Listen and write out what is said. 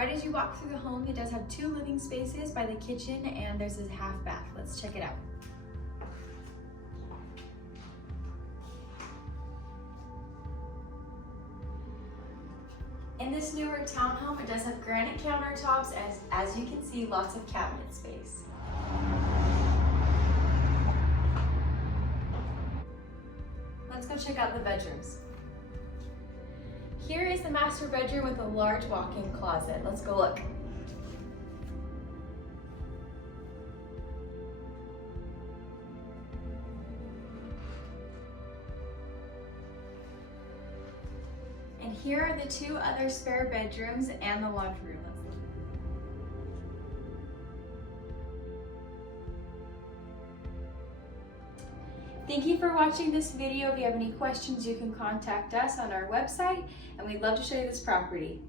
Right as you walk through the home, it does have 2 living spaces by the kitchen, and there's a half bath. Let's check it out. In this newer townhome, it does have granite countertops, as you can see, lots of cabinet space. Let's go check out the bedrooms. Here is the master bedroom with a large walk-in closet. Let's go look. And here are the 2 other spare bedrooms and the laundry room. Thank you for watching this video. If you have any questions, you can contact us on our website, and we'd love to show you this property.